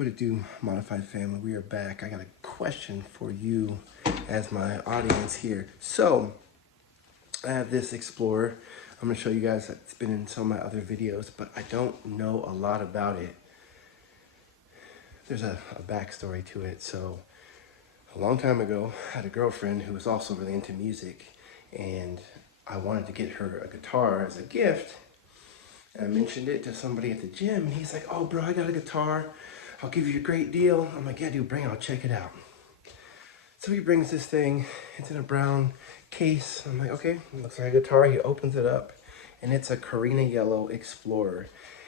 What it do, Modified family? We are back. I got a question for you as my audience here. So, I have this Explorer. I'm going to show you guys. It's been in some of my other videos, but I don't know a lot about it. There's a backstory to it. So, a long time ago, I had a girlfriend who was also really into music, and I wanted to get her a guitar as a gift. And I mentioned it to somebody at the gym, and he's like, "Oh, bro, I got a guitar. I'll give you a great deal." I'm like, "Yeah, dude, bring it. I'll check it out." So he brings this thing. It's in a brown case. I'm like, okay, it looks like a guitar. He opens it up, and it's a Karina yellow Explorer.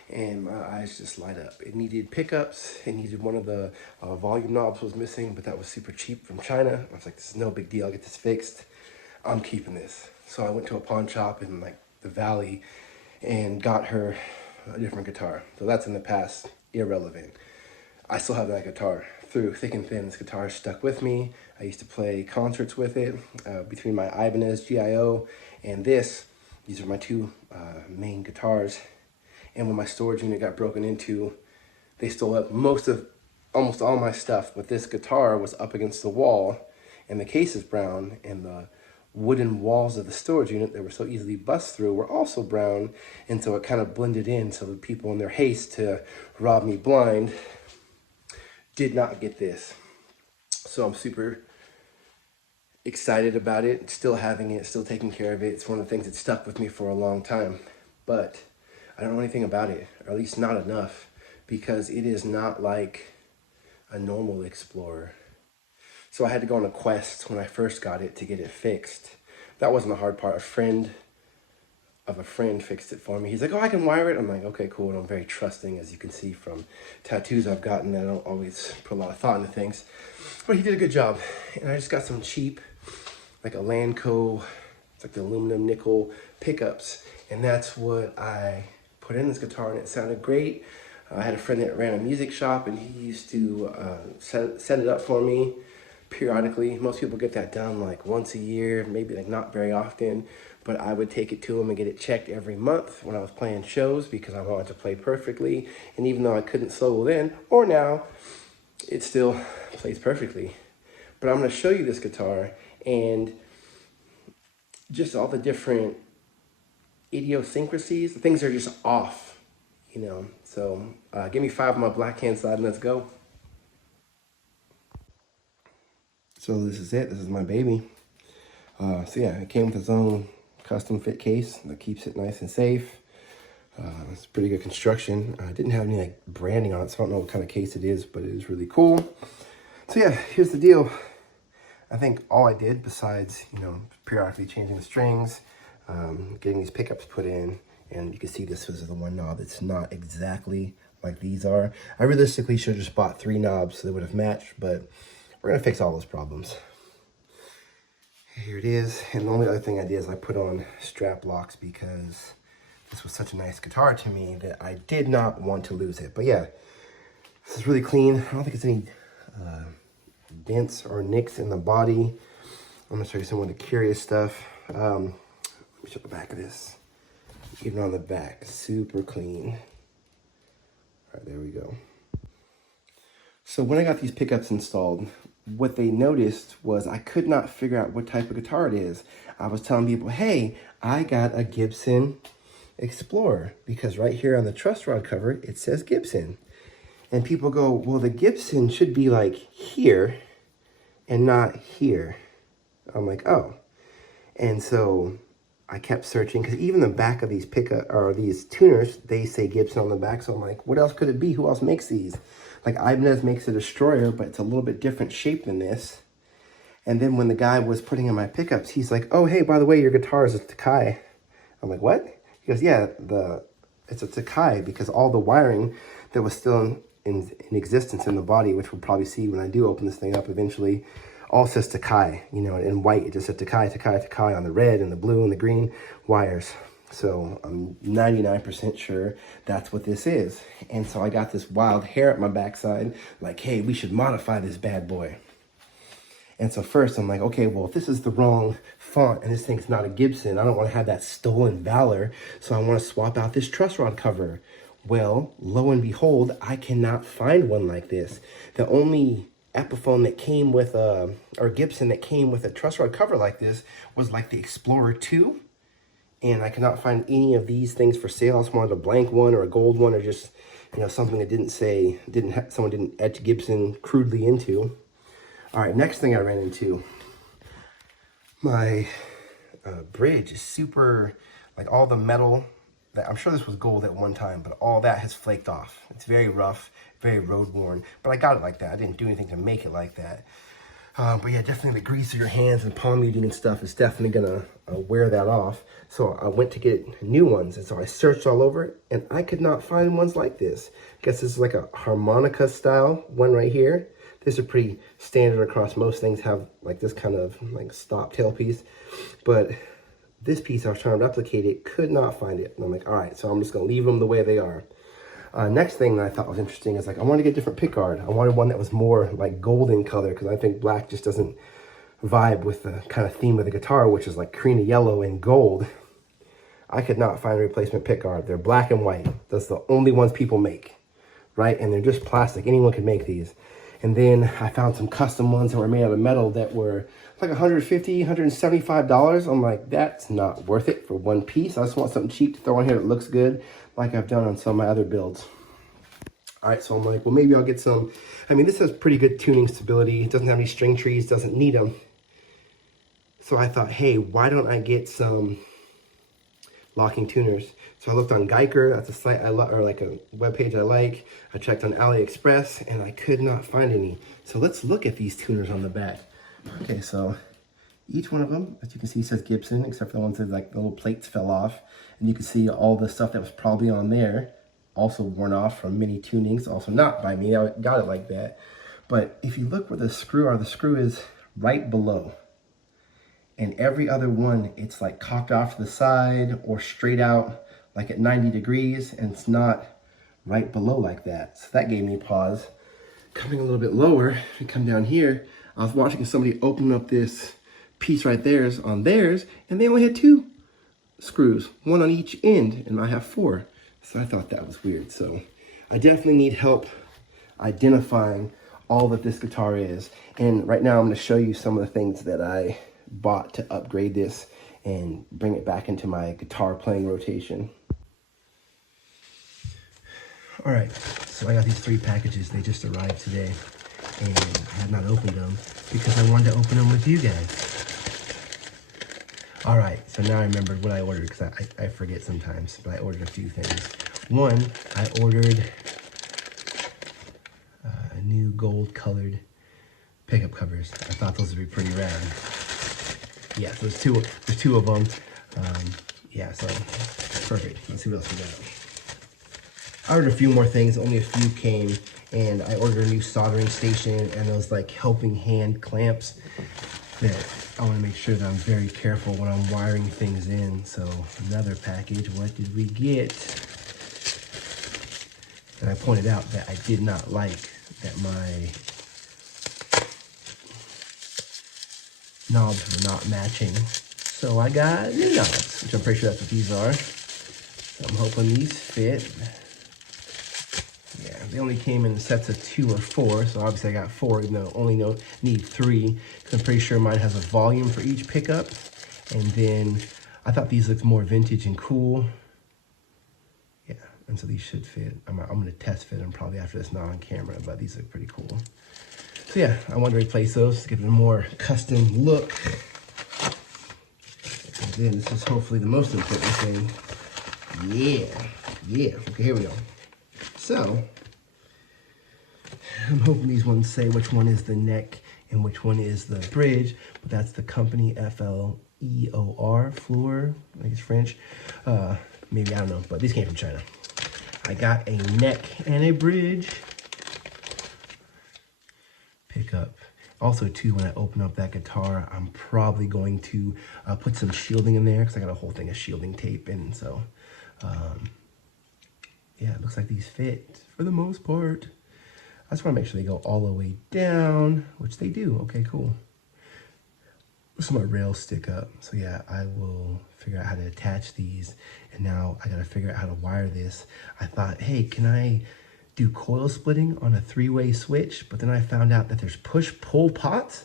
And my eyes just light up. It needed pickups. It needed one of the volume knobs was missing, but that was super cheap from China. I was like, this is no big deal. I'll get this fixed. I'm keeping this. So I went to a pawn shop in like the Valley and got her a different guitar. So that's in the past, irrelevant. I still have that guitar. Through thick and thin, this guitar stuck with me. I used to play concerts with it. Between my Ibanez GIO and this, these are my two main guitars. And when my storage unit got broken into, they stole up almost all my stuff. But this guitar was up against the wall, and the case is brown, and the wooden walls of the storage unit that were so easily bust through were also brown, and so it kind of blended in, so the people in their haste to rob me blind did not get this. So I'm super excited about it, still having it, still taking care of it. It's one of the things that stuck with me for a long time, but I don't know anything about it, or at least not enough, because it is not like a normal Explorer. So I had to go on a quest when I first got it to get it fixed. That wasn't the hard part. A friend of a friend fixed it for me. He's like, "Oh, I can wire it." I'm like, "Okay, cool." And I'm very trusting, as you can see from tattoos I've gotten. I don't always put a lot of thought into things. But he did a good job. And I just got some cheap, like a Lanco, it's like the aluminum nickel pickups. And that's what I put in this guitar, and it sounded great. I had a friend that ran a music shop, and he used to set it up for me periodically. Most people get that done like once a year, maybe like not very often, but I would take it to him and get it checked every month when I was playing shows because I wanted to play perfectly. And even though I couldn't solo then or now, it still plays perfectly. But I'm going to show you this guitar and just all the different idiosyncrasies. Things are just off, you know. So give me 5 on my black hand side and let's go. So this is it. This is my baby. So yeah, it came with its own custom fit case that keeps it nice and safe. It's pretty good construction. I didn't have any like branding on it, so I don't know what kind of case it is, but it is really cool. So yeah, here's the deal. I think all I did, besides, you know, periodically changing the strings, getting these pickups put in, and you can see this is the one knob that's not exactly like these are. I realistically should have just bought 3 knobs so they would have matched, but we're gonna fix all those problems. Here it is, and the only other thing I did is I put on strap locks because this was such a nice guitar to me that I did not want to lose it. But yeah, this is really clean. I don't think it's any dents or nicks in the body. I'm gonna show you some of the curious stuff. Let me show the back of this. Even on the back, super clean. All right, there we go. So when I got these pickups installed, what they noticed was I could not figure out what type of guitar it is. I was telling people, hey, I got a Gibson Explorer, because right here on the truss rod cover, it says Gibson. And people go, well, the Gibson should be like here and not here. I'm like, oh. And so I kept searching, because even the back of these these tuners, they say Gibson on the back. So I'm like, what else could it be? Who else makes these? Like Ibanez makes a Destroyer, but it's a little bit different shape than this. And then when the guy was putting in my pickups, he's like, "Oh, hey, by the way, your guitar is a Takai." I'm like, "What?" He goes, "Yeah, it's a Takai, because all the wiring that was still in existence in the body, which we'll probably see when I do open this thing up eventually, all says Takai. You know, in white, it just said Takai, Takai, Takai on the red and the blue and the green wires." So I'm 99% sure that's what this is. And so I got this wild hair at my backside, like, hey, we should modify this bad boy. And so first I'm like, okay, well, if this is the wrong font and this thing's not a Gibson, I don't want to have that stolen valor. So I want to swap out this truss rod cover. Well, lo and behold, I cannot find one like this. The only Epiphone that came with or Gibson that came with a truss rod cover like this was like the Explorer 2. And I cannot find any of these things for sale. I just wanted a blank one or a gold one, or just, you know, something that didn't say, someone didn't etch Gibson crudely into. All right, next thing I ran into, my bridge is super, like all the metal, that I'm sure this was gold at one time, but all that has flaked off. It's very rough, very road worn, but I got it like that. I didn't do anything to make it like that. But yeah, definitely the grease of your hands and palm muting and stuff is definitely gonna wear that off. So I went to get new ones, and so I searched all over, and I could not find ones like this. I guess this is like a harmonica style one right here. These are pretty standard across most things, have like this kind of like stop tailpiece. But this piece I was trying to replicate it, could not find it. And I'm like, all right, so I'm just gonna leave them the way they are. Next thing that I thought was interesting is like, I wanted to get a different pickguard. I wanted one that was more like golden color, because I think black just doesn't vibe with the kind of theme of the guitar, which is like Karina yellow and gold. I could not find a replacement pickguard. They're black and white. That's the only ones people make, right? And they're just plastic. Anyone can make these. And then I found some custom ones that were made out of metal that were like $150, $175. I'm like, that's not worth it for one piece. I just want something cheap to throw on here that looks good, like I've done on some of my other builds. All right, so I'm like, well, maybe I'll get some. I mean, this has pretty good tuning stability. It doesn't have any string trees, doesn't need them. So I thought, hey, why don't I get some locking tuners? So I looked on Geiger, that's a site I like, or like a webpage I like. I checked on AliExpress, and I could not find any. So let's look at these tuners on the back. Okay, so each one of them, as you can see, says Gibson, except for the ones that like the little plates fell off. And you can see all the stuff that was probably on there, also worn off from many tunings, also not by me. I got it like that. But if you look where the screw is right below. And every other one, it's like cocked off to the side or straight out like at 90 degrees, and it's not right below like that. So that gave me pause. Coming a little bit lower, if you come down here, I was watching somebody open up this piece right there on theirs, and they only had 2 screws, 1 on each end, and I have 4. So I thought that was weird. So I definitely need help identifying all that this guitar is. And right now I'm going to show you some of the things that I bought to upgrade this and bring it back into my guitar playing rotation. All right, so I got these 3 packages. They just arrived today, and I have not opened them because I wanted to open them with you guys. All right, so now I remembered what I ordered, because I forget sometimes, but I ordered a few things. One, I ordered a new gold colored pickup covers. I thought those would be pretty rad. Yeah, so there's two of them. Yeah, so perfect. Let's see what else we got. I ordered a few more things, only a few came, and I ordered a new soldering station and those like helping hand clamps that I want to make sure that I'm very careful when I'm wiring things in. So another package. What did we get? And I pointed out that I did not like that my knobs were not matching. So I got new knobs, which I'm pretty sure that's what these are. So I'm hoping these fit. Yeah, they only came in sets of 2 or 4, so obviously I got 4, even though I only need 3. Because I'm pretty sure mine has a volume for each pickup. And then I thought these looked more vintage and cool. Yeah, and so these should fit. I'm going to test fit them probably after this, not on camera, but these look pretty cool. So yeah, I want to replace those to give it a more custom look. And then this is hopefully the most important thing. Yeah. Okay, here we go. So, I'm hoping these ones say which one is the neck and which one is the bridge, but that's the company F-L-E-O-R, Fleur, I think it's French. Maybe, I don't know, but these came from China. I got a neck and a bridge pickup. Also, too, when I open up that guitar, I'm probably going to put some shielding in there, because I got a whole thing of shielding tape, and so, yeah, it looks like these fit for the most part. I just want to make sure they go all the way down, which they do. Okay, cool. so my rails stick up. So yeah, I will figure out how to attach these. And now I gotta figure out how to wire this. I thought, hey, can I do coil splitting on a 3-way switch? But then I found out that there's push-pull pots.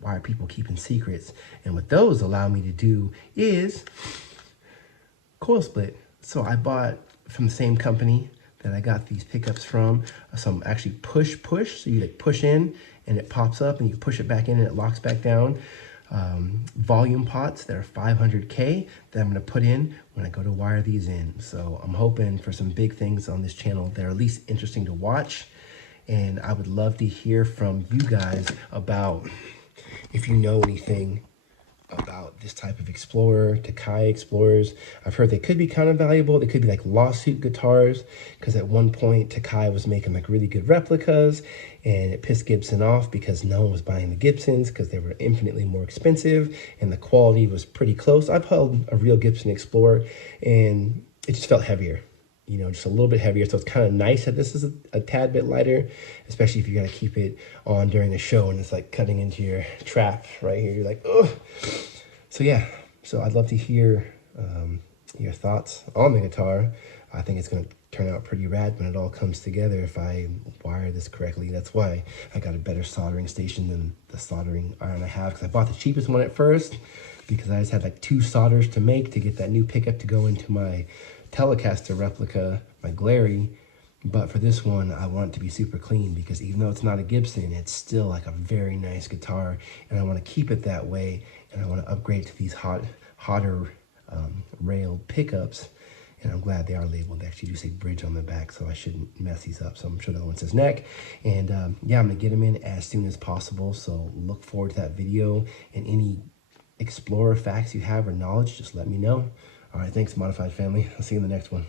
Why are people keeping secrets? And what those allow me to do is coil split. So I bought from the same company that I got these pickups from, some actually push. So you like push in and it pops up and you push it back in and it locks back down. Volume pots that are 500K that I'm gonna put in when I go to wire these in. So I'm hoping for some big things on this channel that are at least interesting to watch. And I would love to hear from you guys about if you know anything about this type of Explorer, Takai Explorers. I've heard they could be kind of valuable. They could be like lawsuit guitars, because at one point Takai was making like really good replicas and it pissed Gibson off because no one was buying the Gibsons because they were infinitely more expensive and the quality was pretty close. I've held a real Gibson Explorer and it just felt heavier. You know, just a little bit heavier. So it's kind of nice that this is a tad bit lighter, especially if you're gonna keep it on during the show and it's like cutting into your trap right here. You're like, oh. So yeah, so I'd love to hear your thoughts on the guitar. I think it's gonna turn out pretty rad when it all comes together if I wire this correctly. That's why I got a better soldering station than the soldering iron I have, because I bought the cheapest one at first because I just had like 2 solders to make to get that new pickup to go into my Telecaster replica, my Glary. But for this one, I want it to be super clean because even though it's not a Gibson, it's still like a very nice guitar and I want to keep it that way, and I want to upgrade to these hotter rail pickups. And I'm glad they are labeled. They actually do say bridge on the back, so I shouldn't mess these up. So I'm sure the other one says neck. And yeah, I'm gonna get them in as soon as possible. So look forward to that video, and any Explorer facts you have or knowledge, just let me know. All right, thanks, Modified family. I'll see you in the next one.